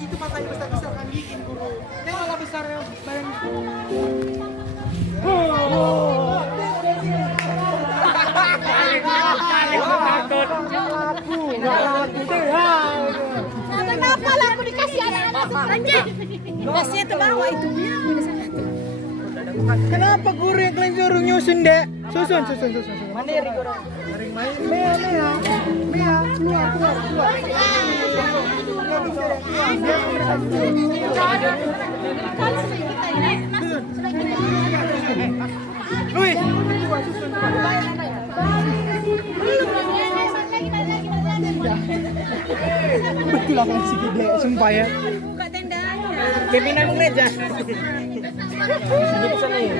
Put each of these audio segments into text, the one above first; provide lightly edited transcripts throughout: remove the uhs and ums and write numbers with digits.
Itu matanya besar-besar kan bikin guru. Yang malah besar ya bareng. Kenapa lah aku dikasih anak-anak anjing? Kasih itu bawa itu dia. Kenapa guru yang kalian suruh nyusun dek? Susun. Mandiri guru. Mea, keluar. Luis. Betul apa sih gede, sumpah ya. Buka tendanya. Kepinang gereja. Sini bisa nih.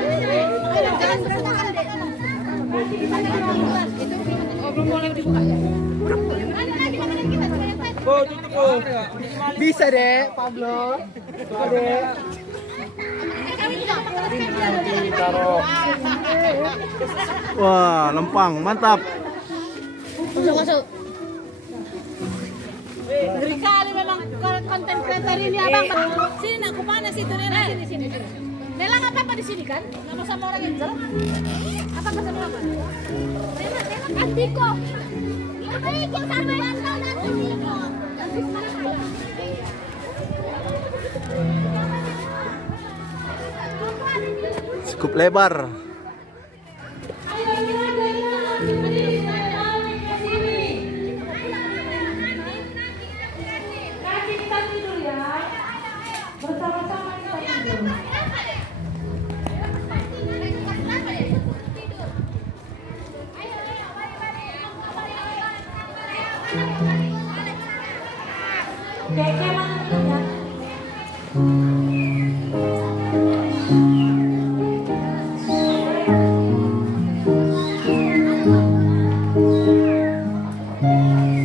Oh, belum boleh dibuka ya? Oh, tutup. Bisa deh, Pablo. Coba deh. Taruh. Wah, lempang, mantap. Masuk. Ngeri kali memang konten kreator ini abang. Sini nak aku panas itu Nela sini. Nela nggak apa-apa di sini kan? Nama sama orang yang jelek. Apa pesan apa? Nela Antiko. Baik yang sama Antiko Antiko. Cukup lebar.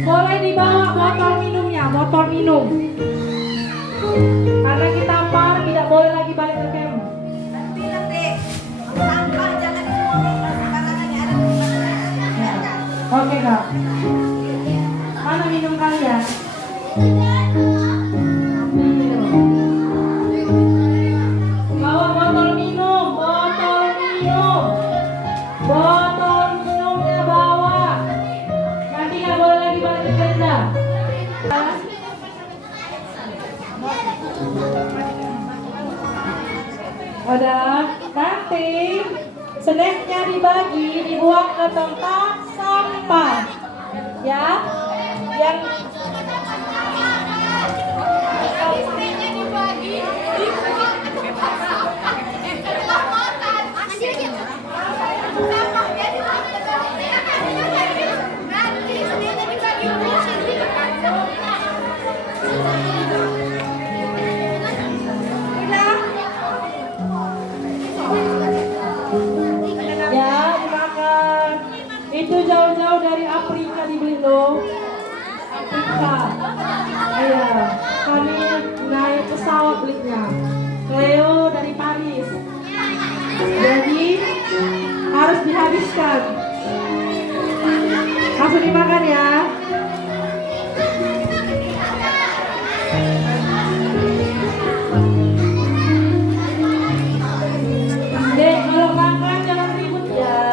Boleh dibawa botol minumnya, botol minum. Karena kita par tidak boleh lagi balik ke camp. Oke kak. Mana minum kalian? Bawa botol minum, botol minumnya bawa. Nanti nggak boleh lagi balik ke tenda. Udah, nanti snacknya dibagi, dibuang ke tempat sampah, ya. Yang ya dimakan. Itu jauh-jauh dari Afrika dibeli loh. Afrika. Iya, kami naik pesawat belinya. Cleo dari Paris. Jadi harus dihabiskan. Langsung dimakan ya. Dek, kalau makan jangan ribut ya.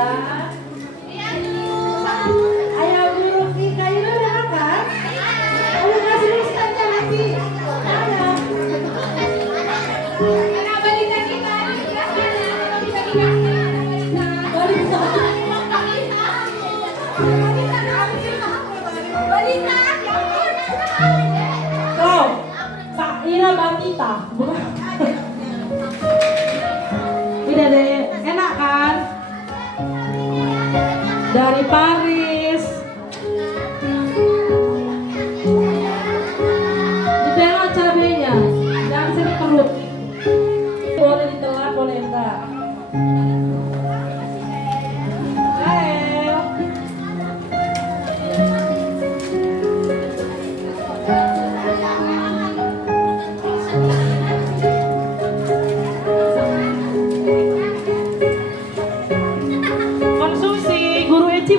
Ayam burung Ika itu udah makan? Udah kasih listanya nanti. Ada. Oh, Pak Ira Batita. Bukan. Tidak deh, enak kan? Dari Paris. Ditelan cabenya, jangan sakit perut. Boleh ditelan, boleh enggak.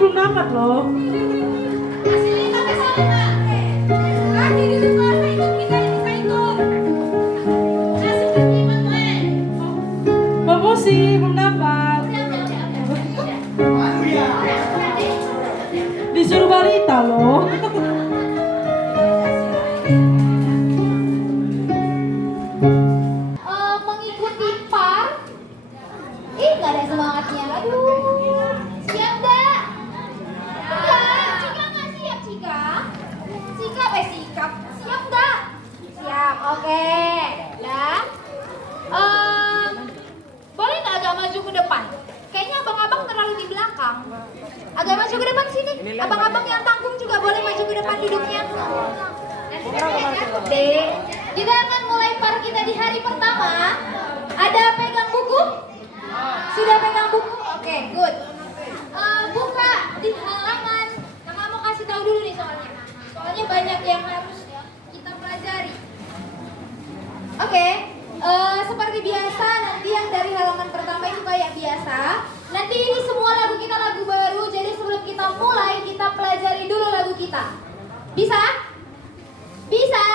belum dapat loh. Mbak Mosi belum dapat. Disuruh balita loh. Mengikuti par. Ih, gak ada semangatnya. Aduh. Siap gak? Enggak, Cika gak siap, Cika. Cika sikap. Siap gak? Siap, oke. Dan boleh gak agak maju ke depan? Kayaknya abang-abang terlalu di belakang. Agak maju ke depan sini. Abang-abang yang tanggung juga boleh maju ke depan duduknya. Dek, kita akan mulai par kita di hari pertama. Ada pegang buku? Sudah pegang buku? Oke, good. Buka di halaman. Kakak mau kasih tahu dulu nih soalnya. Soalnya banyak yang harus kita pelajari. Oke, seperti biasa nanti yang dari halaman pertama itu kayak biasa. Nanti ini semua lagu kita lagu baru. Jadi sebelum kita mulai kita pelajari dulu lagu kita. Bisa? Bisa?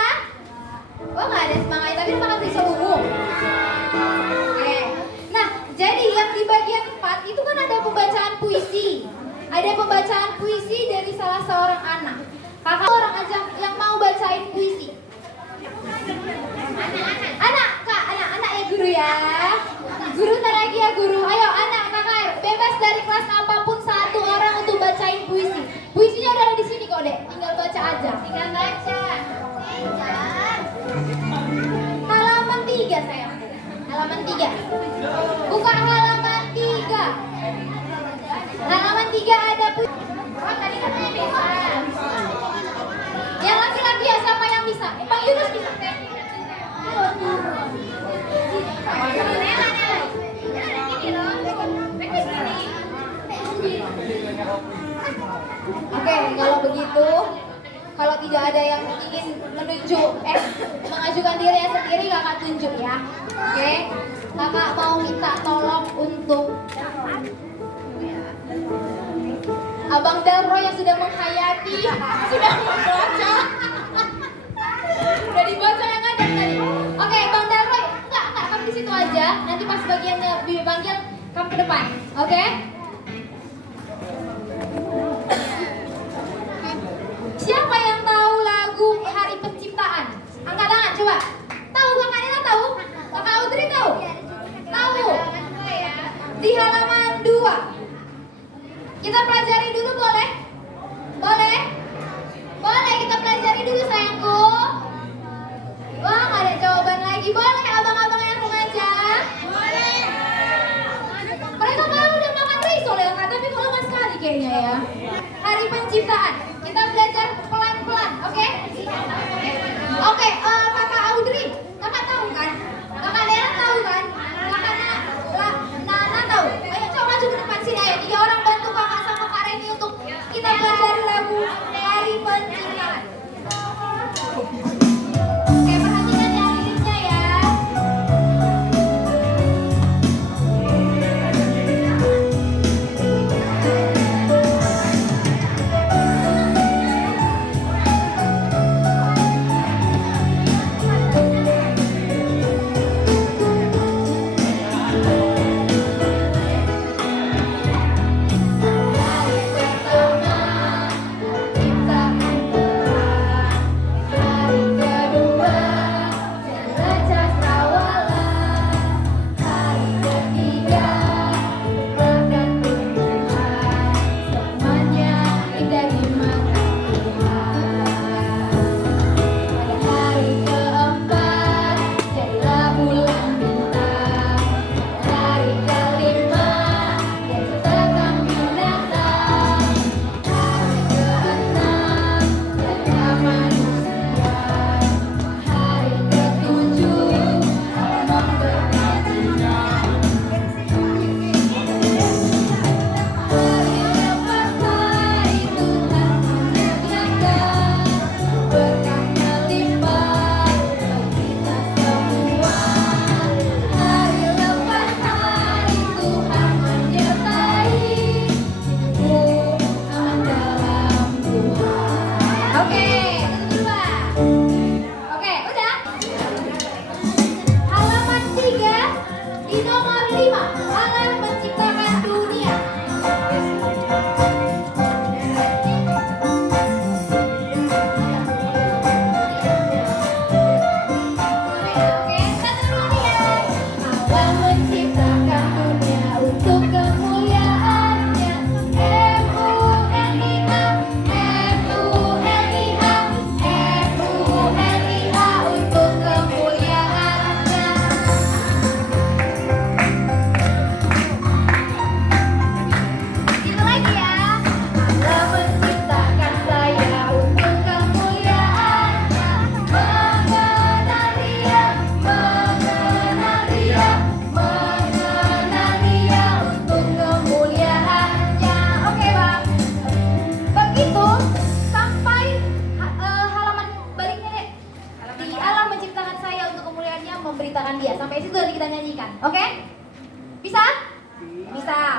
Oh nggak ada semangat, tapi semangat bisa umum. Oke. Nah, jadi yang di bagian 4 itu kan ada pembacaan puisi. Ada pembacaan puisi dari salah seorang anak. Kakak orang aja yang mau bacain puisi. Anak, Kak, anak ya guru ya. Guru ntar lagi ya guru. Ayo anak, kakak, bebas dari kelas apapun satu orang untuk bacain puisi. Puisinya udah ada di sini kok, Dek. Tinggal baca aja. Tinggal baca. Halaman 3 sayang. Halaman 3. Buka halaman 3. Halaman 3 ada puisi. Oh, tadi katanya bisa. Yang laki-laki ya siapa yang bisa? Bang Yunus bisa. Oke, kalau begitu, kalau tidak ada yang ingin mengajukan diri sendiri, kakak tunjuk ya. Oke, kakak mau minta tolong untuk Abang Dalro yang sudah menghayati, sudah membaca. Udah dibaca yang ada tadi. Oke, Bang Dalro, enggak, kamu di situ aja. Nanti pas bagiannya Bibi panggil, kamu ke depan. Oke? Siapa yang tahu lagu Hari Penciptaan? Angkat tangan, coba. Tahu, Kakak Nela tahu? Kakak Audrey tahu? Tahu? Di halaman 2. Kita pelajari dulu boleh? Boleh? Boleh kita pelajari dulu sayangku. Wah, nggak ada jawaban lagi. Boleh abang-abang yang remaja? Boleh. Mereka malah udah makan risol ya Kak, tapi kok lama sekali kayaknya ya. Hari Penciptaan. Kita belajar pelan-pelan, oke? Oke, Kakak Audrey, Kakak tahu kan? Kakak Dera tahu kan? Kakak Nana tahu? Ayo coba maju ke depan sini ayo. 3 orang bantu Kakak sama Kak Reni untuk kita pelajari lagu Hari Penciptaan. Oke, perhatikan ya liriknya ya.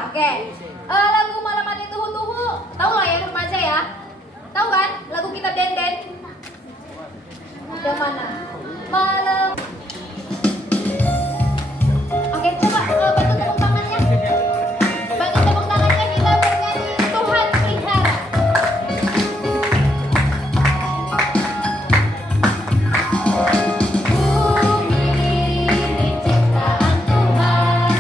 Oke. Lagu Malam Mati Tuhu-Tuhu, tahu lah ya remaja ya? Tahu kan? Lagu kita Den-Den. Yang mana? Malam. Oke, coba bantu tepuk tangannya. Bantu tepuk tangannya, kita bernyanyi Tuhan Pelihara. Bumi ini ciptaan Tuhan,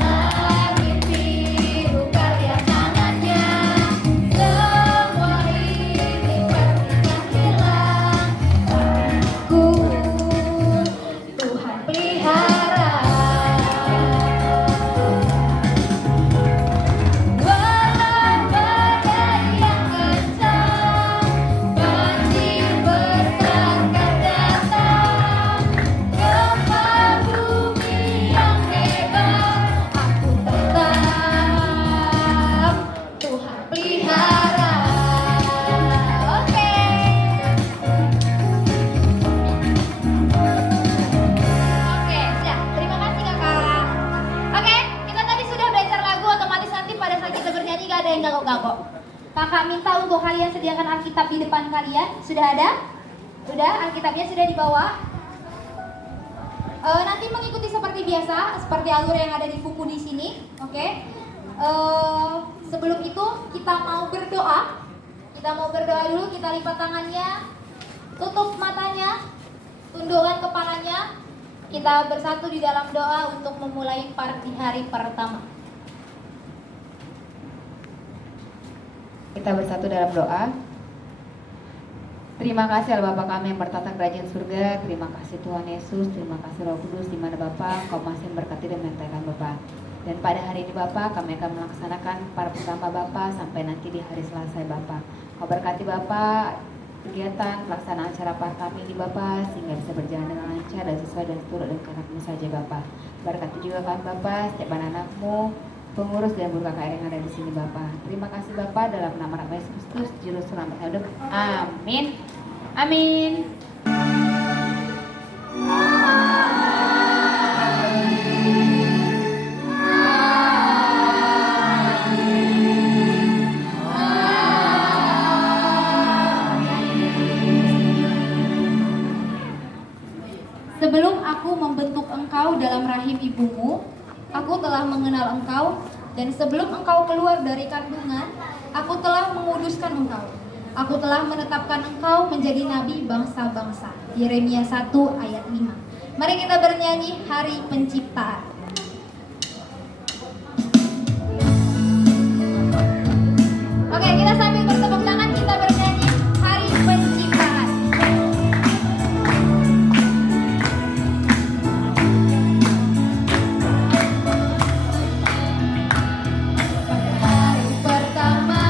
langit biru karya tangannya. Semua ini pertikan hilang, aku Tuhan pelihara. Walau badai yang kencang, banjir bertangkat datang, gempa bumi yang hebat, aku tetap Tuhan pelihara. Oke. Oke, sudah. Terima kasih kakak. Oke, kita tadi sudah belajar lagu, otomatis nanti pada saat kita bernyanyi gak ada yang gagok-gagok. Kakak minta untuk kalian sediakan Alkitab di depan kalian. Sudah ada? Sudah, Alkitabnya sudah dibawa. Nanti mengikuti seperti biasa, seperti alur yang ada di buku di sini. Oke. Sebelum itu kita mau berdoa. Kita mau berdoa dulu, kita lipat tangannya, tutup matanya, tundukkan kepalanya. Kita bersatu di dalam doa untuk memulai di hari pertama. Kita bersatu dalam doa. Terima kasih Allah Bapa kami yang bertata kerajaan surga. Terima kasih Tuhan Yesus. Terima kasih Roh Kudus di mana Bapa Kau masih memberkati dan menyertai Bapa. Dan pada hari ini Bapa kami akan melaksanakan para pertama Bapa sampai nanti di hari Selasa Bapa. Kau berkati Bapa kegiatan pelaksanaan acara par kami ini Bapa sehingga bisa berjalan dengan lancar dan sesuai dan seturut dengan kehendak-Mu saja Bapa. Berkati juga kan Bapa setiap anak-anak-Mu, pengurus dan guru KKR yang ada di sini Bapa. Terima kasih Bapa dalam nama Yesus Kristus juru selamat hidup. Amin. Amin. Sebelum aku membentuk engkau dalam rahim ibumu, aku telah mengenal engkau, dan sebelum engkau keluar dari kandungan, aku telah menguduskan engkau. Aku telah menetapkan engkau menjadi nabi bangsa-bangsa. Yeremia 1 ayat 5. Mari kita bernyanyi Hari Penciptaan. Oke, kita sambil bertepuk tangan kita bernyanyi Hari Penciptaan. Hari pertama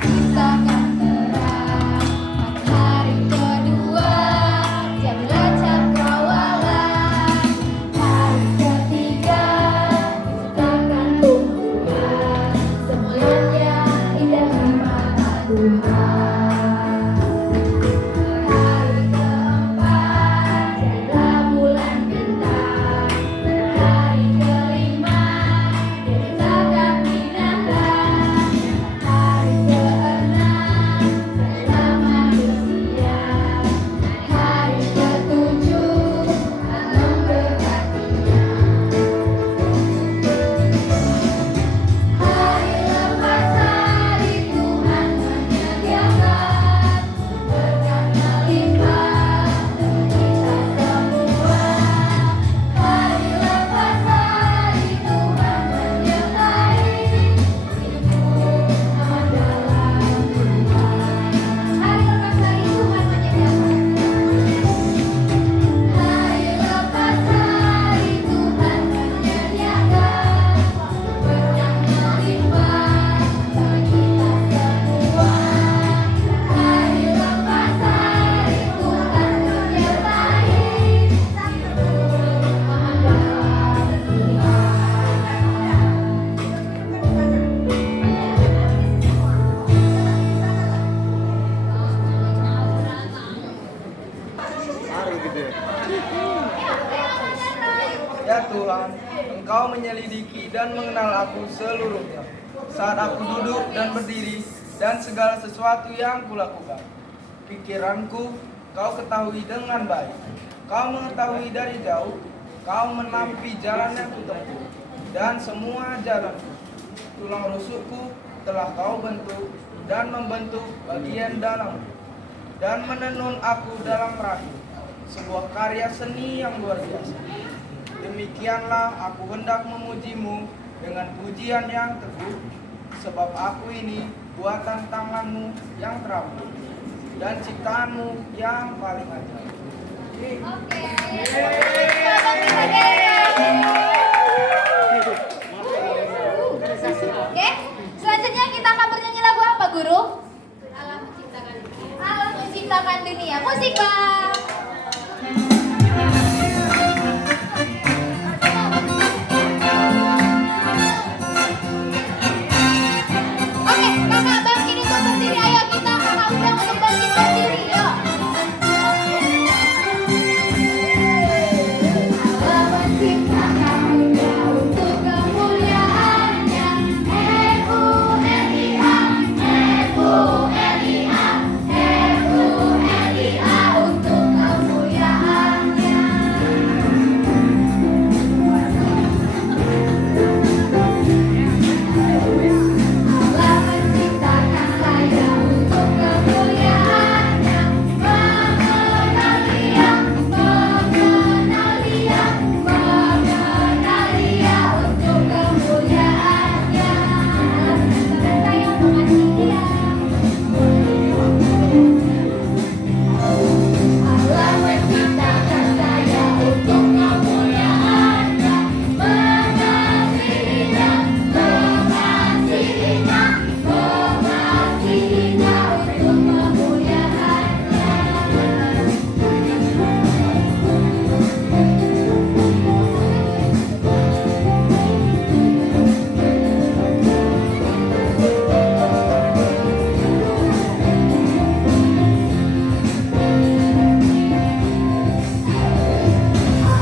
kita akan terang. Hari kedua jadilah cakrawala. Hari ketiga diciptakan tumbuhan, semuanya indah di mata Tuhan. Hari keempat jadilah bulan bintang. Hari kelima diciptakan binatang. Hari keenam jadilah manusia. Hari ketujuh akan memberkatinya. Hari lepas hari Tuhan menyediakan berkat melimpah bagi kita semua. Hari lepas hari Tuhan menyertai hidupmu aman dalam Tuhan. Hari lepas hari Tuhan menyediakan. Hari lepas hari Tuhan menyediakan berkat melimpah bagi kita semua. Hari lepas hari Tuhan menyertai hidupmu aman dalam Ya Tuhan, Engkau menyelidiki dan mengenal aku seluruhnya. Saat aku duduk dan berdiri dan segala sesuatu yang kulakukan. Pikiranku kau ketahui dengan baik. Kau mengetahui dari jauh. Kau menampi jalan yang kutempuh. Dan semua jalanku. Tulang rusukku telah kau bentuk dan membentuk bagian dalamku. Dan menenun aku dalam rahim. Sebuah karya seni yang luar biasa. Demikianlah aku hendak memujimu dengan pujian yang teguh. Sebab aku ini buatan tanganmu yang terampil dan ciptaanmu yang paling ajaib. Oke, selanjutnya kita akan bernyanyi lagu apa, Guru? Alam menciptakan dunia. Musik, Bang. Oke, kakak bangkit untuk berdiri. Ayo kita kakak undang untuk bangkit berdiri. Yuk. Allah menciptakan dunia untuk kemuliaannya. F-U-L-I-A, F-U-L-I-A, F-U-L-I-A untuk kemuliaannya. Allah menciptakan saya untuk kemuliaannya. Mengenal Dia, mengenal Dia, mengenal Dia untuk kemuliaannya. Dan saya mengasihi Dia. Allah menciptakan saya untuk kemuliaannya. Mengasihinya, mengasihinya, mengasihinya untuk kemuliaannya.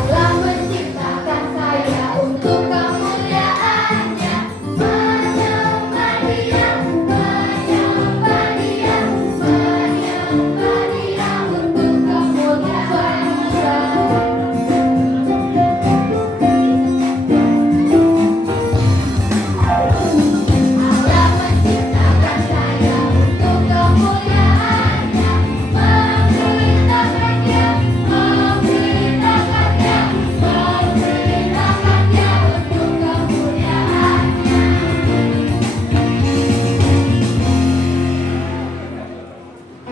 Allah menciptakan saya untuk kemuliaannya. Menyembah Dia, menyembah Dia, menyembah Dia untuk kemuliaannya. Allah menciptakan saya untuk kemuliaannya. Memberitakan Dia, memberitakan Dia, memberitakan Dia untuk kemuliaannya.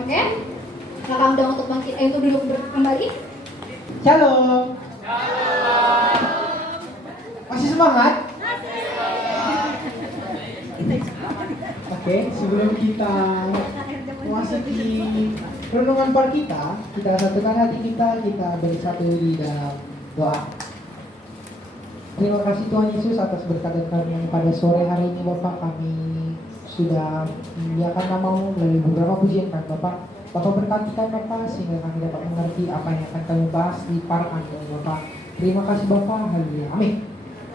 Oke, kakak undang untuk bangkit, untuk duduk kembali. Shalom. Masih semangat? Oke, sebelum kita memasuki renungan par kita satukan hati kita bersatu di dalam doa. Terima kasih Tuhan Yesus atas berkat dan karunia pada sore hari ini Bapak. Kami sudah memuliakan namamu melalui beberapa pujian kan Bapak. Bapak berkatikan Bapak sehingga kami dapat mengerti apa yang akan kami bahas di par kami Bapak. Terima kasih Bapak. Haleluya. Amin.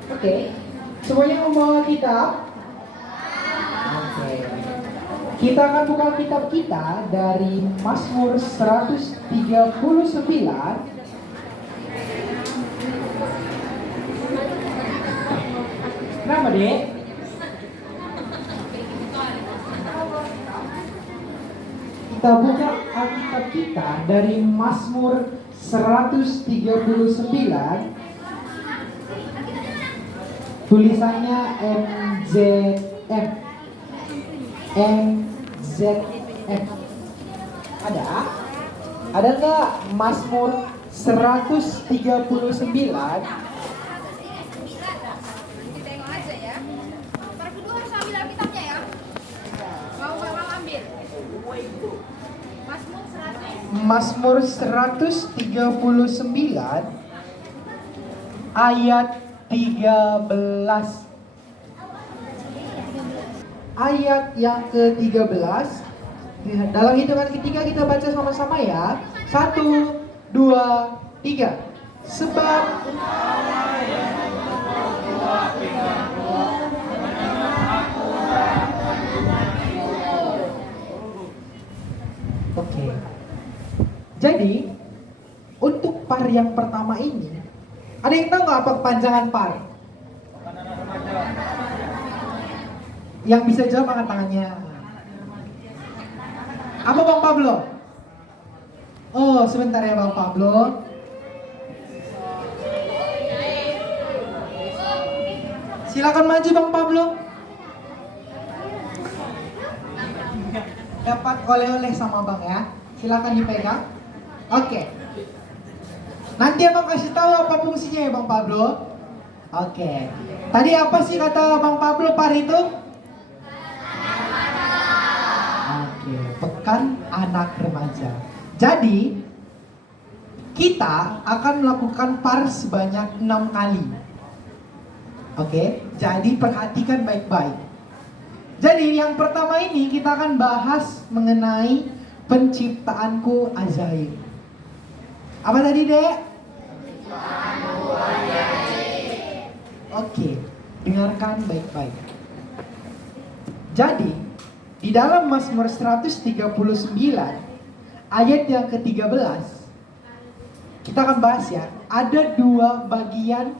Oke, semuanya membawa kitab. Oke. Kita akan buka kitab kita dari Mazmur 139. Kenapa, Dek? Kita buka Alkitab kita dari Mazmur 139. Tulisannya MZM. MZM. Ada? Ada nggak Mazmur 139? Ditengok aja ya. Para kedua harus ambil Alkitabnya ya. Mau ambil. Mazmur 139 ayat 13. Ayat yang ke-13. Dalam hitungan ketiga kita baca sama-sama ya. 1, 2, 3. Sebab par yang pertama ini, ada yang tahu nggak apa kepanjangan par? Yang bisa jawab angkat tangannya. Apa Bang Pablo? Oh, sebentar ya Bang Pablo. Silakan maju Bang Pablo. Dapat oleh-oleh sama Bang ya. Silakan dipegang. Oke. Nanti Abang kasih tahu apa fungsinya ya Bang Pablo. Oke. Tadi apa sih kata Bang Pablo par itu? Oke, pekan anak remaja. Jadi kita akan melakukan par sebanyak 6 kali. Oke, jadi perhatikan baik-baik. Jadi yang pertama ini kita akan bahas mengenai penciptaanku ajaib. Apa tadi, Dek? Oke, dengarkan baik-baik. Jadi, di dalam Mazmur 139 ayat yang ke-13 kita akan bahas ya, ada 2 bagian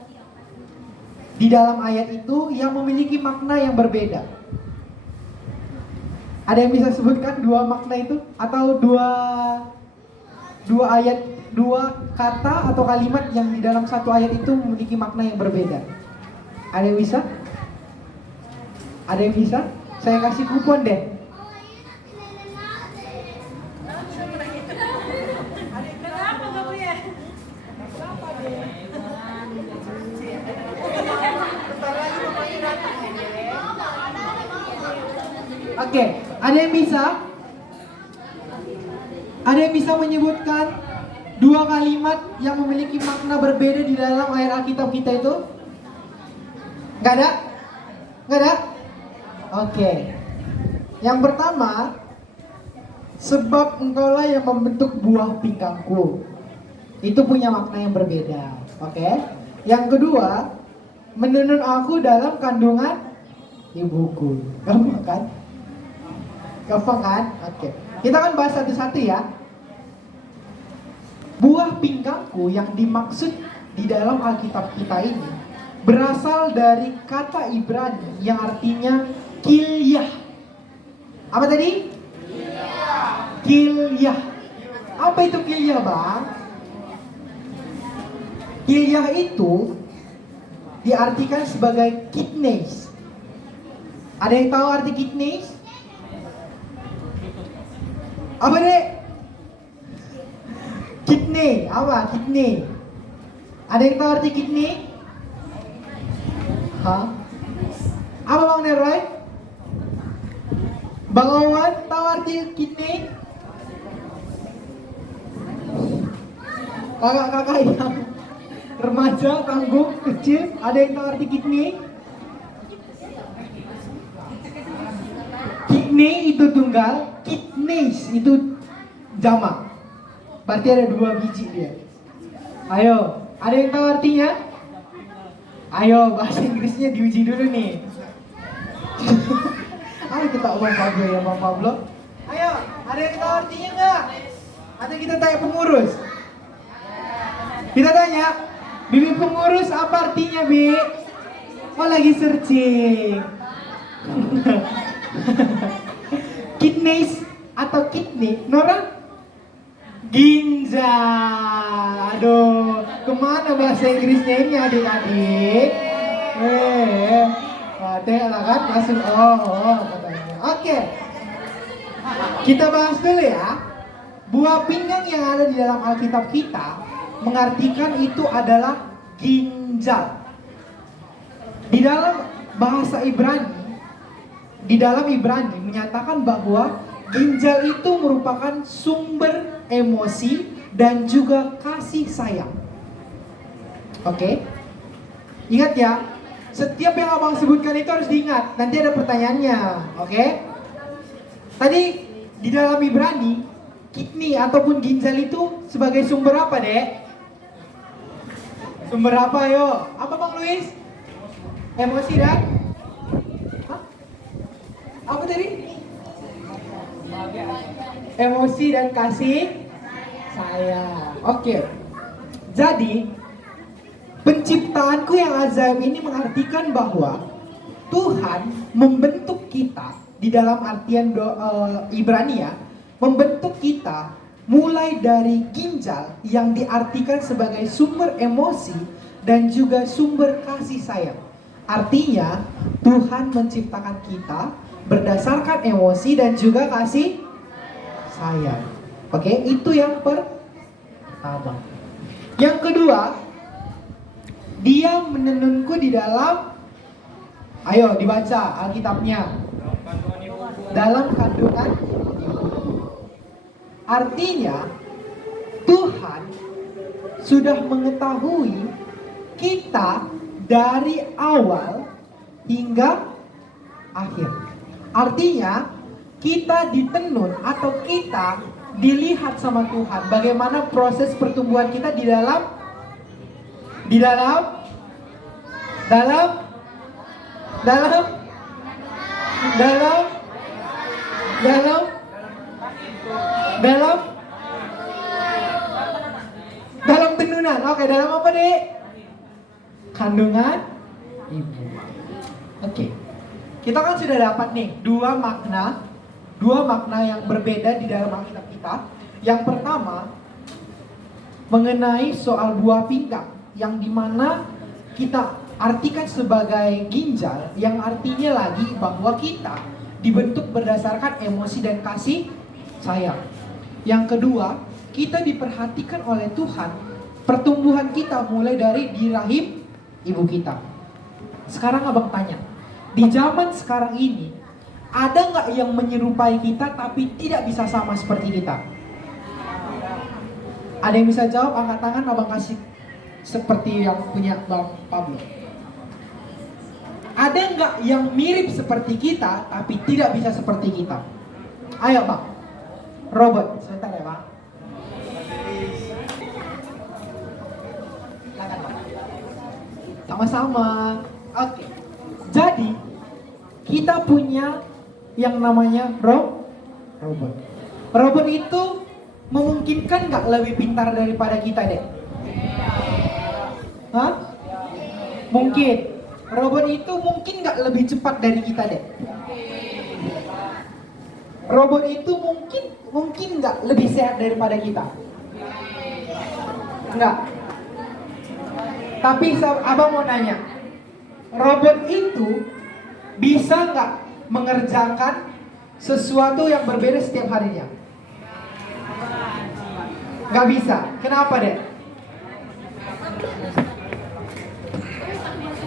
di dalam ayat itu yang memiliki makna yang berbeda. Ada yang bisa sebutkan 2 makna itu? Atau 2 ayat, 2 kata atau kalimat yang di dalam satu ayat itu memiliki makna yang berbeda? Ada yang bisa? Ada yang bisa? Saya kasih kupon deh. Oke, ada yang bisa? Ada yang bisa menyebutkan 2 kalimat yang memiliki makna berbeda di dalam ayat Alkitab kita itu? Gak ada? Gak ada? Oke. Yang pertama, sebab engkaulah yang membentuk buah pinggangku. Itu punya makna yang berbeda. Oke. Yang kedua, menenun aku dalam kandungan ibuku. Gampang kan? Gampang kan? Oke. Kita akan bahas satu-satu ya. Buah pinggangku yang dimaksud di dalam Alkitab kita ini berasal dari kata Ibrani yang artinya kilyah. Apa tadi? Kilyah. Apa itu kilyah, Bang? Kilyah itu diartikan sebagai kidneys. Ada yang tahu arti kidneys? Apa dek? Kidney, apa? Kidney. Ada yang tahu arti kidney? Hah? Apa Bang Neroy? Bang Owan tahu arti kidney? Kakak-kakak yang remaja, tangguh, kecil, ada yang tahu arti kidney? Kidney itu tunggal, kidneys itu jamak. Berarti ada 2 biji dia. Ayo, ada yang tahu artinya? Ayo, bahasa Inggrisnya diuji dulu nih. Ayo kita Bang Pablo ya, Bang Pablo. Ayo, ada yang tahu artinya nggak? Atau kita tanya pengurus? Kita tanya, Bibi pengurus apa artinya, Bi? Oh, lagi searching. Kidneys atau kidney, Nora? Ginjal. Aduh, kemana bahasa Inggrisnya ini adik-adik? Lah kan langsung katanya. Oke. Kita bahas dulu ya. Buah pinggang yang ada di dalam Alkitab kita mengartikan itu adalah ginjal. Di dalam bahasa Ibrani, menyatakan bahwa ginjal itu merupakan sumber emosi dan juga kasih sayang. Oke? Ingat ya, setiap yang abang sebutkan itu harus diingat. Nanti ada pertanyaannya. Oke? Tadi di dalam Ibrani, kidney ataupun ginjal itu sebagai sumber apa, Dek? Sumber apa, yo? Apa Bang Luis? Emosi dan? Hah? Apa tadi? Emosi dan kasih sayang. Oke. Jadi, penciptaanku yang ajaib ini mengartikan bahwa Tuhan membentuk kita di dalam artian Ibrania, membentuk kita mulai dari ginjal yang diartikan sebagai sumber emosi dan juga sumber kasih sayang. Artinya, Tuhan menciptakan kita berdasarkan emosi dan juga kasih sayang. Oke, itu yang pertama. Yang kedua, Dia menenunku di dalam, ayo dibaca Alkitabnya, dalam kandungan. Artinya, Tuhan sudah mengetahui kita dari awal hingga akhir. Artinya, kita ditenun atau kita dilihat sama Tuhan bagaimana proses pertumbuhan kita di dalam tenunan. Oke, dalam apa, Dek? Kandungan ibu. Oke. Kita kan sudah dapat nih dua makna yang berbeda di dalam Alkitab kita. Yang pertama mengenai soal buah pinggang, yang dimana kita artikan sebagai ginjal, yang artinya lagi bahwa kita dibentuk berdasarkan emosi dan kasih sayang. Yang kedua, kita diperhatikan oleh Tuhan, pertumbuhan kita mulai dari di rahim ibu kita. Sekarang abang tanya, di zaman sekarang ini ada nggak yang menyerupai kita tapi tidak bisa sama seperti kita? Ada yang bisa jawab? Angkat tangan, abang kasih seperti yang punya Bang Pablo. Ada nggak yang mirip seperti kita tapi tidak bisa seperti kita? Ayo Bang Robert, sebentar ya Bang. Silakan Bang. Sama-sama. Oke. Jadi kita punya yang namanya Robert. Robert itu memungkinkan nggak lebih pintar daripada kita, Dek? Hah? Mungkin. Robot itu mungkin nggak lebih cepat dari kita, Dek? Robot itu mungkin nggak lebih sehat daripada kita? Nggak. Tapi abang mau nanya, robot itu bisa nggak mengerjakan sesuatu yang berbeda setiap harinya? Nggak bisa. Kenapa, Dek?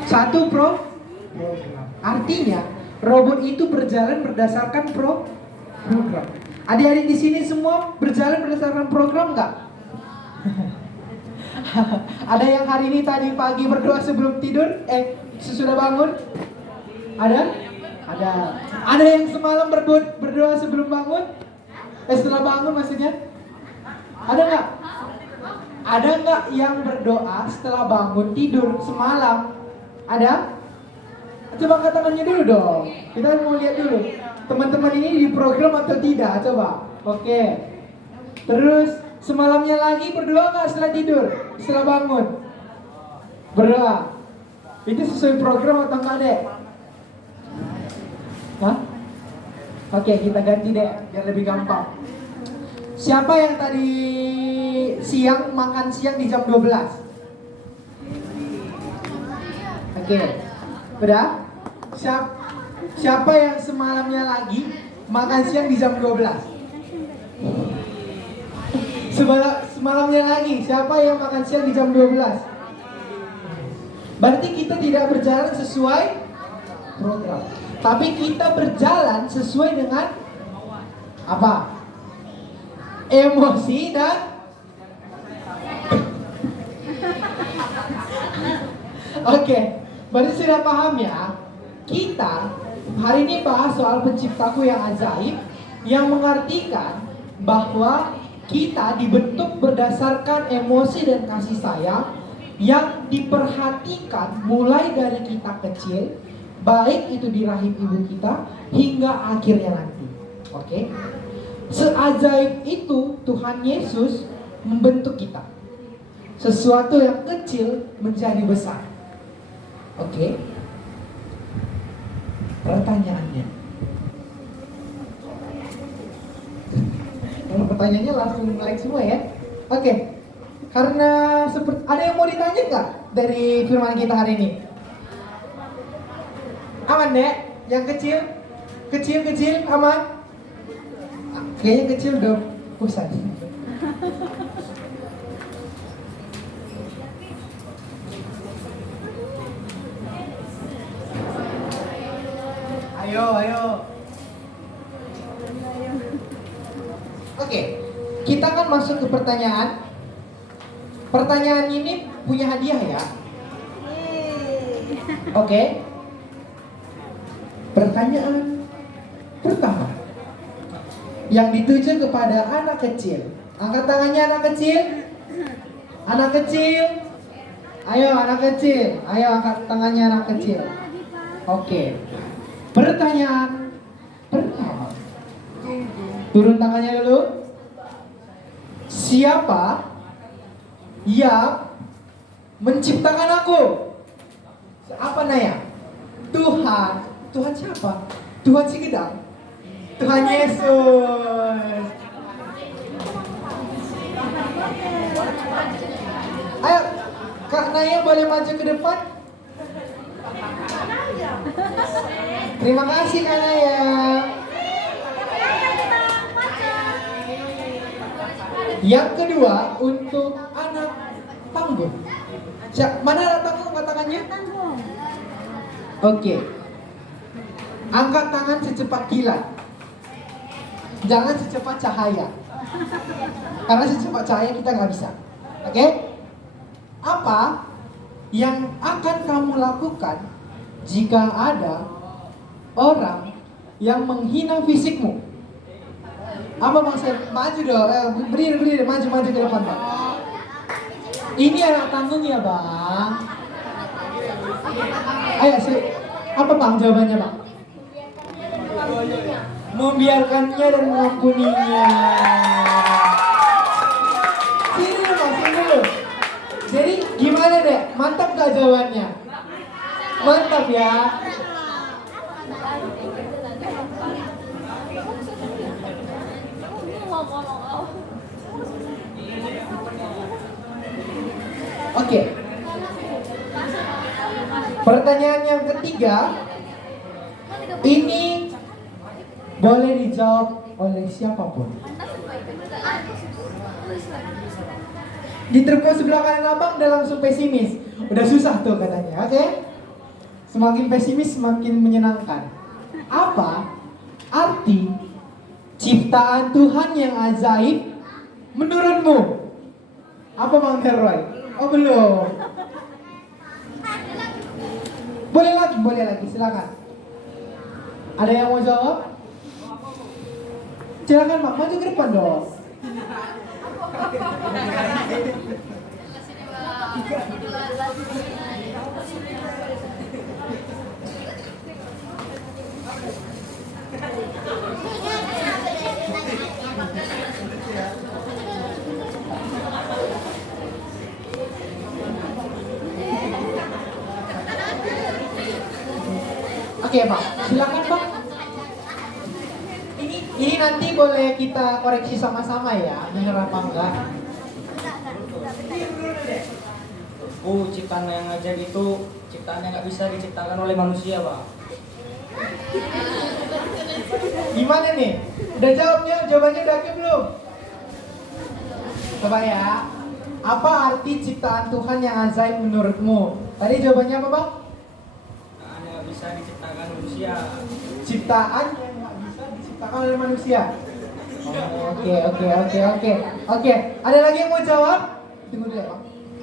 Satu program. Artinya robot itu berjalan berdasarkan program. Adik-adik di sini semua berjalan berdasarkan program nggak? Ada yang hari ini tadi pagi berdoa sebelum tidur? Sesudah bangun? Ada? Ada. Ada yang semalam berdoa sebelum bangun? Setelah bangun maksudnya? Ada nggak? Ada nggak yang berdoa setelah bangun tidur semalam? Ada? Coba angkat tangannya dulu dong. Kita mau lihat dulu teman-teman ini di program atau tidak. Coba. Oke. Terus semalamnya lagi berdoa nggak setelah tidur? Setelah bangun? Berdoa. Itu sesuai program atau enggak, Dek? Hah? Oke, kita ganti, Dek, biar lebih gampang. Siapa yang tadi siang makan siang di jam 12? Oke, udah? Siapa yang semalamnya lagi makan siang di jam 12? Semalamnya lagi, siapa yang makan siang di jam 12? Berarti kita tidak berjalan sesuai program. Tapi kita berjalan sesuai dengan apa? Emosi dan Oke, berarti sudah paham ya? Kita hari ini bahas soal penciptaku yang ajaib, yang mengartikan bahwa kita dibentuk berdasarkan emosi dan kasih sayang yang diperhatikan mulai dari kita kecil, baik itu di rahim ibu kita hingga akhirnya nanti. Oke? Seajaib itu Tuhan Yesus membentuk kita. sesuatu yang kecil menjadi besar. Oke. Pertanyaannya. Kalau pertanyaannya langsung like semua ya. Oke. Karena ada yang mau ditanya nggak dari firman kita hari ini? Aman deh? Yang kecil? Kecil aman? Kayaknya kecil udah bosan. Ayo. Oke, kita akan masuk ke pertanyaan. Pertanyaan ini punya hadiah ya. Oke. Pertanyaan pertama yang dituju kepada anak kecil. Angkat tangannya anak kecil. Anak kecil. Ayo anak kecil. Ayo angkat tangannya anak kecil. Oke. Pertanyaan pertama. Turun tangannya dulu. Siapa yang menciptakan aku? Apa Naya? Tuhan. Tuhan siapa? Tuhan si Gedang. Tuhan Yesus. Ayo, Kak Naya boleh maju ke depan? Terima kasih Kak Naya. Yang kedua untuk anak tangguh. Mana anak tangguh? Angkat tangannya. Oke. Angkat tangan secepat kilat. Jangan secepat cahaya. Karena secepat cahaya kita nggak bisa. Oke? Apa yang akan kamu lakukan jika ada orang yang menghina fisikmu? Apa Bang Sep? Maju dong, berdiri, maju ke depan Bang. Ini anak tanggung ya Bang. Ayo sih, apa Bang jawabannya Bang? Membiarkannya dan mengampuninya. Sini dulu. Jadi gimana deh? Mantap gak jawabannya? Mantap ya. Oke. Pertanyaan yang ketiga. Ini boleh dijawab oleh siapapun. Di truk sebelah kanan abang udah langsung pesimis. Udah susah tuh katanya, oke? Semakin pesimis semakin menyenangkan. Apa arti ciptaan Tuhan yang ajaib menurutmu? Apa Bang Herroy? Oh belum. Boleh lagi, silakan. Ada yang mau jawab? Silakan Bang, maju ke depan dong. Oke Bang, silakan Bang. Ini nanti boleh kita koreksi sama-sama ya, bener apa enggak? Ciptaan yang ajaib itu ciptaan yang nggak bisa diciptakan oleh manusia, Bang. Gimana nih? Udah jawabnya? Jawabannya udah oke belum? Coba ya. Apa arti ciptaan Tuhan yang ajaib menurutmu? Tadi jawabannya apa Bang? Ciptaan yang nggak bisa diciptakan manusia. Ciptaan yang nggak bisa diciptakan oleh manusia. Oke. Ada lagi yang mau jawab? Tunggu dulu ya Bang.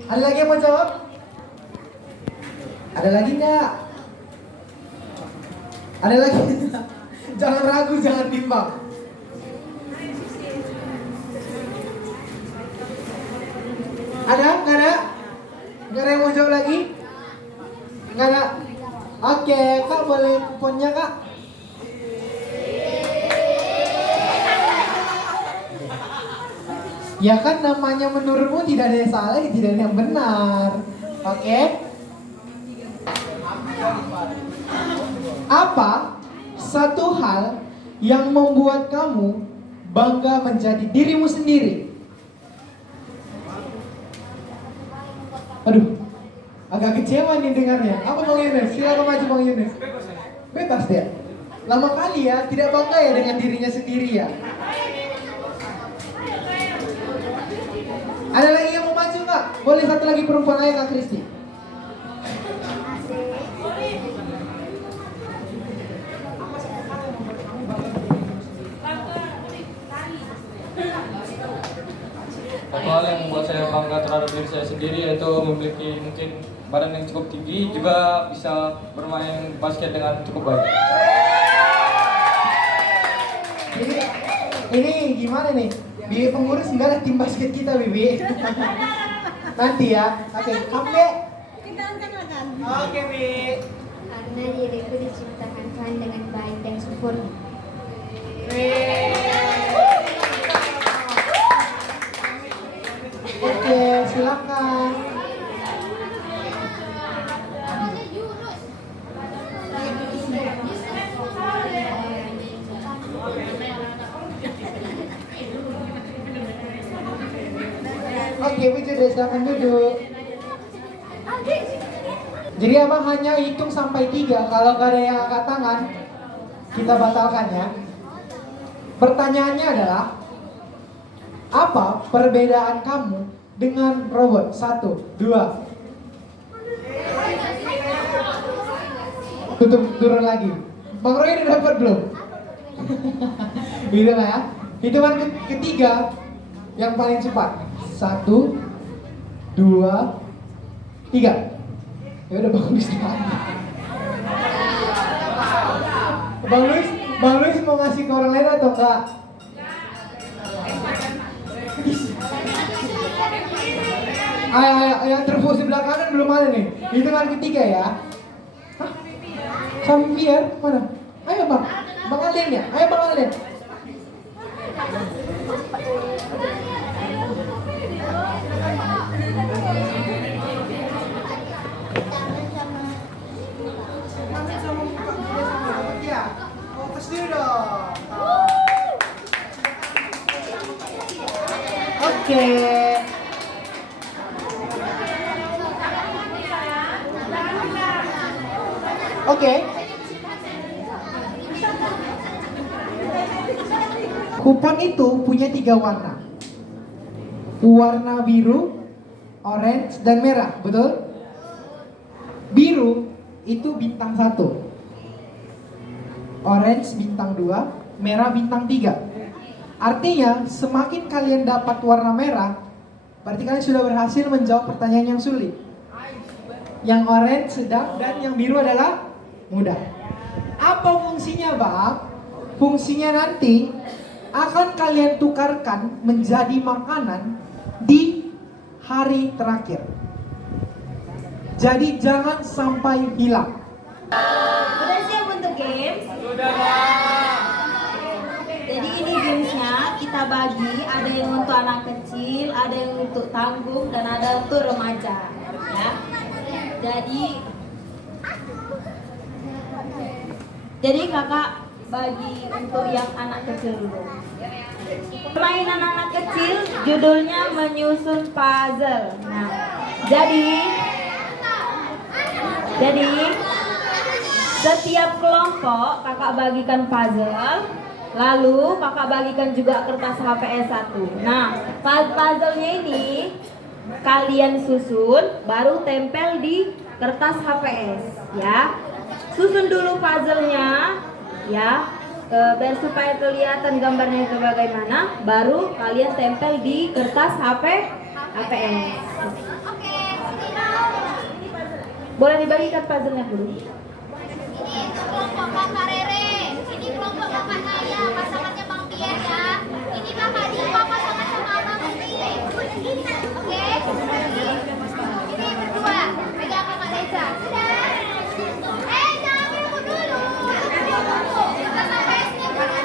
Ada lagi yang mau jawab? Ada lagi nggak? Ada lagi? Jangan ragu, jangan bimbang. Ada? Nggak ada? Nggak ada yang mau jawab lagi? Nggak ada? Oke, Kak boleh kuponnya Kak? Ya kan namanya menurutmu tidak ada yang salah, tidak ada yang benar. Oke? Apa satu hal yang membuat kamu bangga menjadi dirimu sendiri? Aduh, agak kecewa nih dengarnya. Apa Bang Yunus? Silakan maju Bang Yunus. Bebas dia. Lama kali ya, tidak bangga ya dengan dirinya sendiri ya. Ada lagi yang mau maju nggak? Boleh satu lagi perempuan aja Kak Kristi. Satu hal yang membuat saya bangga terhadap diri saya sendiri yaitu memiliki mungkin badan yang cukup tinggi, juga bisa bermain basket dengan cukup baik. Ini gimana nih? Bibi pengurus enggak ada tim basket kita, Bibi. Nanti ya. Oke, Kambe. Kita angkat-angkat. Oke, Bibi. Karena diriku diciptakan Tuhan dengan baik dan sempurna. Oke, silakan. Oke, Bibi silakan duduk. Jadi abang hanya hitung sampai 3. Kalau gak ada yang angkat tangan, kita batalkan ya. Pertanyaannya adalah, apa perbedaan kamu dengan robot? 1, 2. Tutup, turun lagi. Bang Roy udah dapat belum? Gitu lah ya. Hitungan ketiga yang paling cepat. 1, 2, 3. Ya udah Bang Luis lagi. Bang Luis mau ngasih ke orang lain atau enggak? Ayo, yang terpus sebelah kanan belum ada nih. Hitungan ketiga ya. Hah? Sampier mana? Ayo Bang, Bang Alden ya. Ayo Bang Alden. Ya, fokus dulu dong. Oke. Oke. Kupon itu punya 3 warna. Warna biru, orange, dan merah, betul? Biru itu bintang 1, orange bintang 2, merah bintang 3. Artinya semakin kalian dapat warna merah, berarti kalian sudah berhasil menjawab pertanyaan yang sulit. Yang orange sedang dan yang biru adalah mudah. Apa fungsinya Bang? Fungsinya nanti akan kalian tukarkan menjadi makanan di hari terakhir. Jadi jangan sampai hilang. Udah siap untuk games? Sudah. Jadi ini gamesnya kita bagi, ada yang untuk anak kecil, ada yang untuk tanggung, dan ada untuk remaja. Ya. Jadi kakak bagi untuk yang anak kecil dulu. Permainan anak kecil judulnya menyusun puzzle. Nah, jadi setiap kelompok kakak bagikan puzzle, lalu kakak bagikan juga kertas HPS 1. Nah, puzzle-nya ini kalian susun, baru tempel di kertas HPS, ya. Susun dulu puzzle-nya, ya, biar supaya kelihatan gambarnya itu bagaimana, baru kalian tempel di kertas HPS. Boleh dibagikan puzzle-nya dulu. Ini kelompok kakak Rere, ini kelompok kakak Naya, pasangannya Bang Pierre ya. Ini kakak Diva, pasangan sama Abang Umi. Oke? Ini berdua, pegang kakak Reza. Sudah? Jangan berebut dulu. Kertas HPS-nya kan?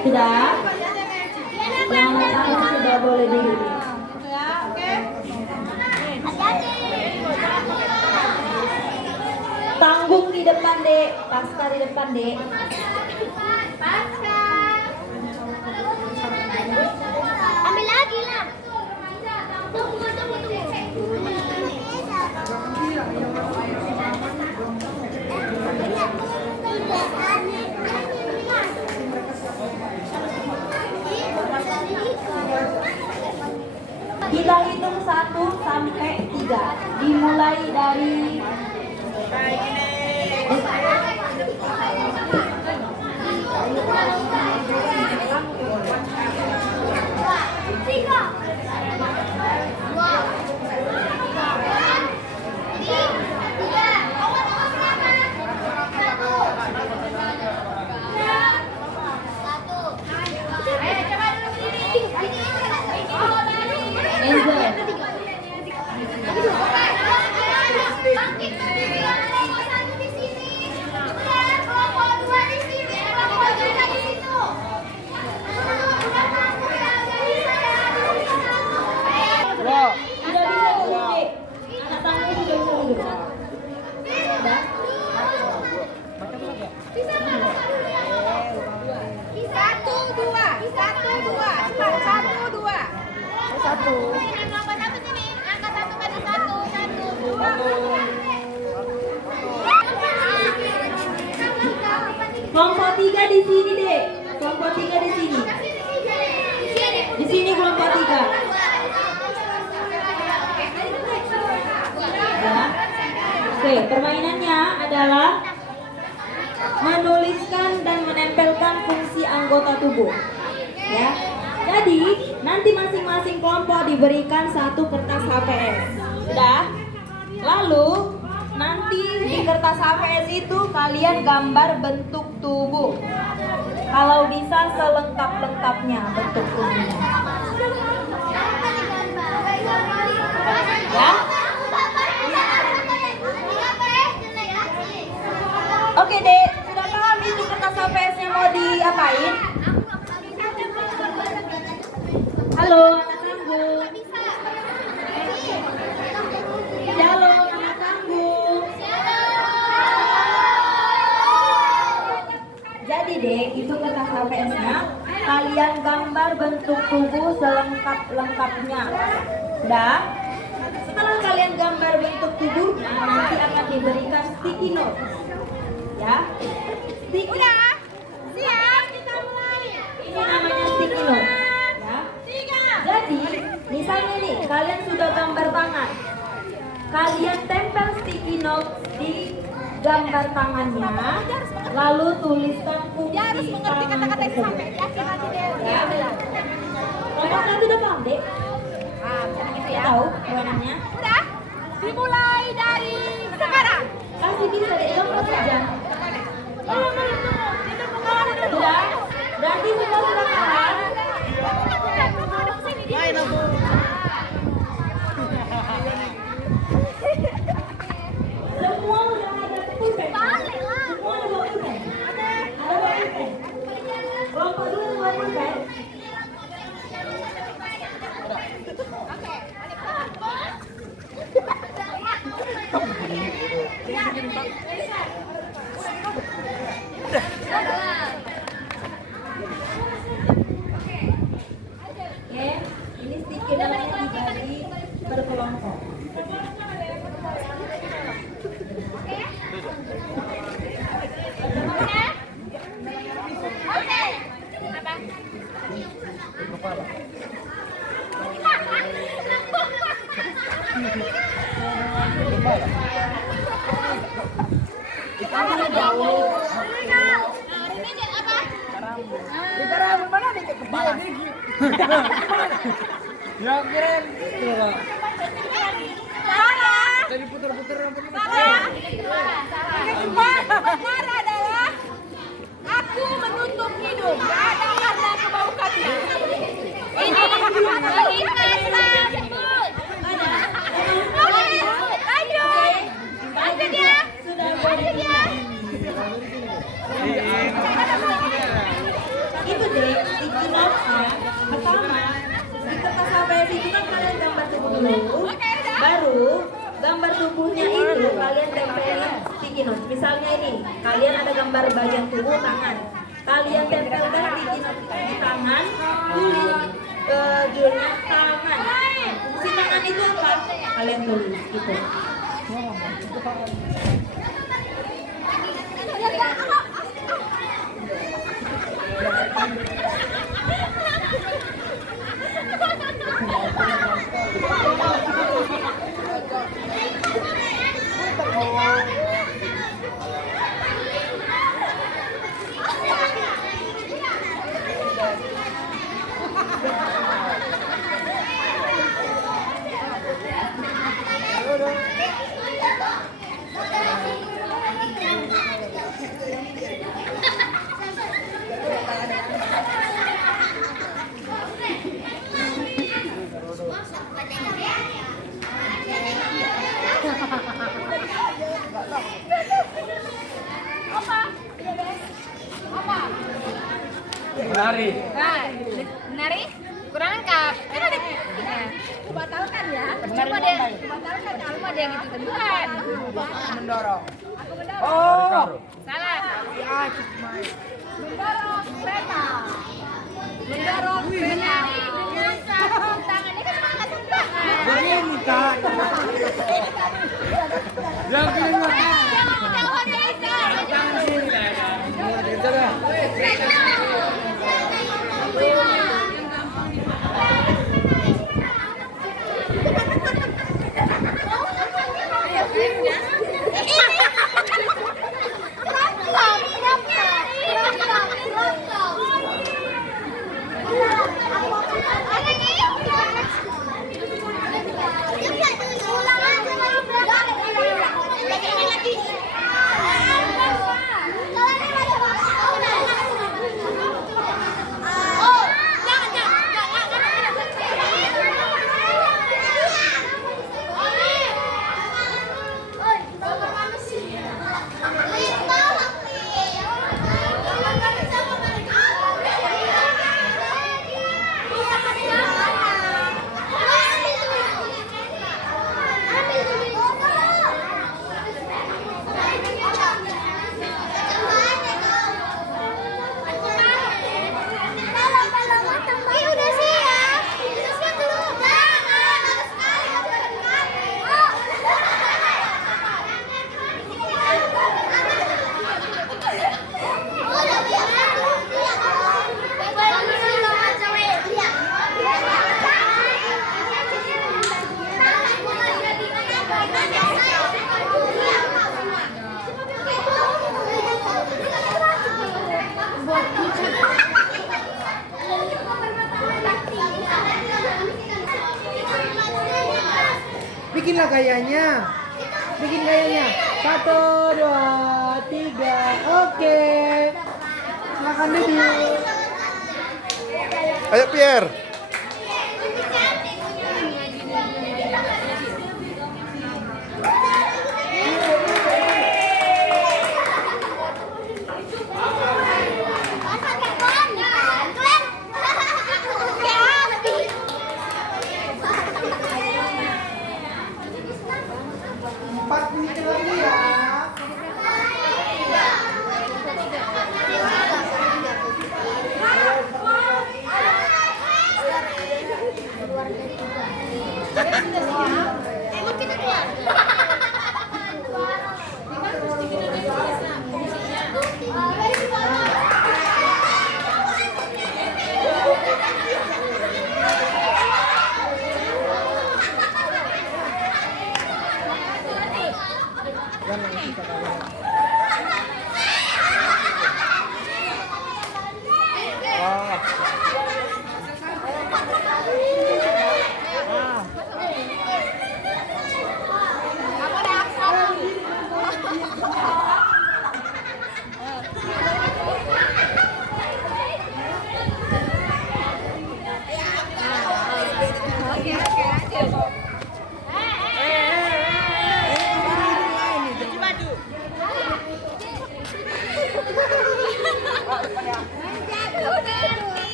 Sudah? Yang tangan sudah boleh diri. Tanggung di depan, Dek. Pasca di depan, Dek. Pasca. Ambil lagi lah. Tunggu. Kita hitung 1 sampai 3. Dimulai dari kelompok 3 di sini, Dek. Kelompok 3 di sini. Di sini kelompok 3. Ya. Oke, permainannya adalah menuliskan dan menempelkan fungsi anggota tubuh. Ya. Jadi, nanti masing-masing kelompok diberikan 1 kertas HVS. Sudah? Lalu nanti di kertas HVS itu kalian gambar bentuk tubuh. Kalau bisa selengkap-lengkapnya bentuk tubuhnya. Ya? Oke, Dek. Sudah paham itu kertas HVS-nya mau diapain? Halo, anak tanggung. Halo, anak tanggung. Jadi, Dek, itu kertas HVS-nya. Kalian gambar bentuk tubuh selengkap-lengkapnya. Sudah? Setelah kalian gambar bentuk tubuh, nanti akan diberikan sticky notes. Ya? Sticky. Udah? Siap, kita mulai. Ini namanya sticky notes. Jadi, misalnya nih, kalian sudah gambar tangan. Kalian tempel sticky notes di gambar tangannya, lalu tuliskan fungsi tangan tersebut. Ya, kelompok 1 udah paham, Dek? Tahu kewenangannya? Udah, dimulai dari sekarang. Kasih bisa, Dek, kelompok saja. Sudah? Berarti sudah paham? Semua udah ada pulpen. Semua ada pulpen. Ada pulpen. Kelompok 2 ada pulpen. Oke, ini stiker yang dibagi per kelompok. Ya keren. Jadi putar-putar rambut. Benar adalah aku menutup hidung. Ada karena kebau kaki. Ini lanjut ya. Itu, Dek, Baru gambar tubuhnya itu kalian tempelin sticky notes. Misalnya ini, kalian ada gambar bagian tubuh tangan. Kalian tempelkan sticky notes di tangan, tulis judulnya tangan. Fungsi tangan itu apa? Kalian tulis gitu. Menari. Menari? Kurang lengkap. Kan ada batalkan ya. Cuma dia batalkan kalau ada yang itu tentukan. Mendorong. Oh, salah. Mendorong kereta. Mendorong kereta. Tangannya kan cuma angkat tangan. Begini kak. Yang kelima. Jangan Bikinlah gayanya. Bikin gayanya. 1, 2, 3. Oke. Silakan duduk. Ayo Pierre.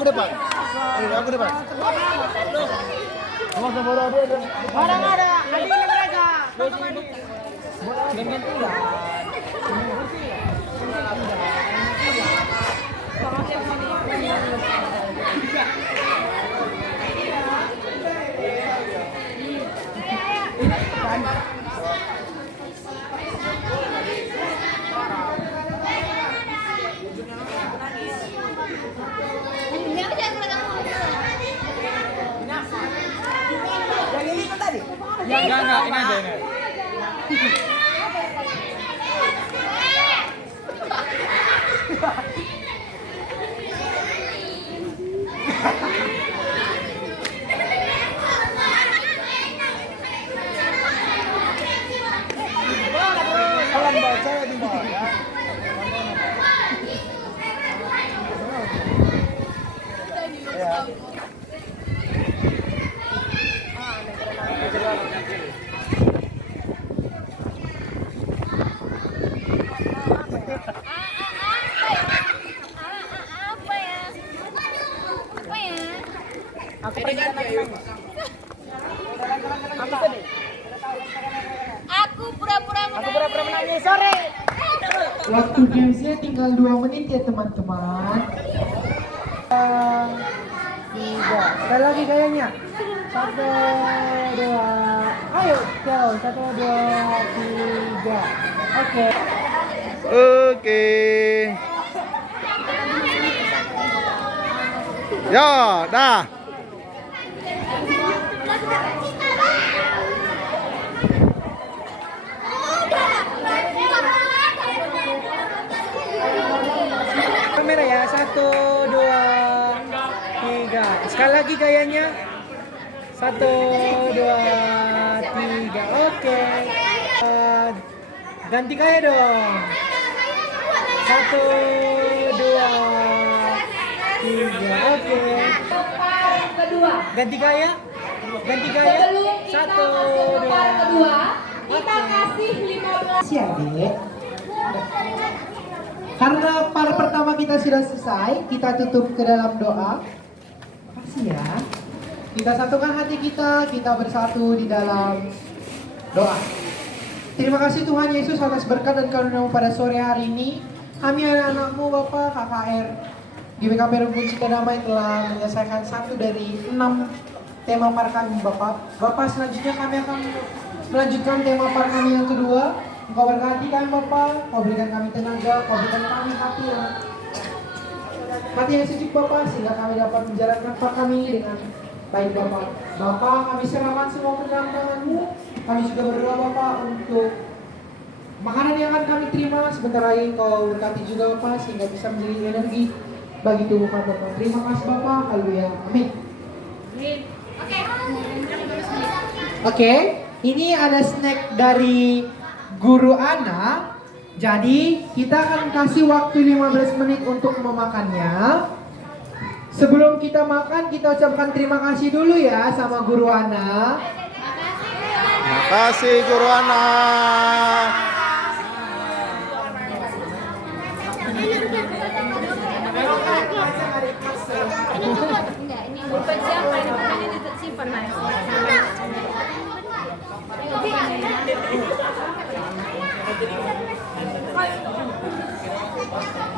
aku depan. Aku depan. Orang ada, adil mereka. Enggak, ini aja ini. Aku pura-pura menangis. Sore. Waktu gamesnya tinggal 2 menit ya teman-teman. 3. Sekali lagi gayanya. 1, 2. Ayo, go. 1, 2, 3. Oke. Oke. Ya, dah. Kamera ya. 1, 2, 3. Sekali lagi gayanya. 1, 2, 3. Oke. Ganti gaya dong. 1, 2, 3. Oke. Kedua. Ganti gaya. Ganti gaya. Sebelum kita 1, masuk ke 2. part kedua, kita kasih 15. Kasih adik. Karena part pertama kita sudah selesai, kita tutup ke dalam doa. Kasih ya. Kita satukan hati kita bersatu di dalam doa. Terima kasih Tuhan Yesus atas berkat dan karunia-Mu pada sore hari ini. Kami anak-anak-Mu Bapak KKR GBKP Rumpun Cikadamai telah menyelesaikan 1 dari 6 tema par kami Bapak. Bapak selanjutnya kami akan melanjutkan tema par kami yang kedua. Engkau berkati kami Bapak, Kau berikan kami tenaga, Kau berikan kami hati yang sejuk Bapak, sehingga kami dapat menjalankan par kami dengan baik Bapak. Bapak, kami serahkan semua ke dalam tangan-Mu. Kami juga berdoa Bapak untuk makanan yang akan kami terima sebentar lagi. Kau berkati juga Bapak, sehingga bisa menjadi energi bagi tubuh kami Bapak. Terima kasih Bapak, haleluya, amin. Oke, ini ada snack dari Guru Ana. Jadi kita akan kasih waktu 15 menit untuk memakannya. Sebelum kita makan, kita ucapkan terima kasih dulu ya sama Guru Ana. Makasih Guru Ana. Ini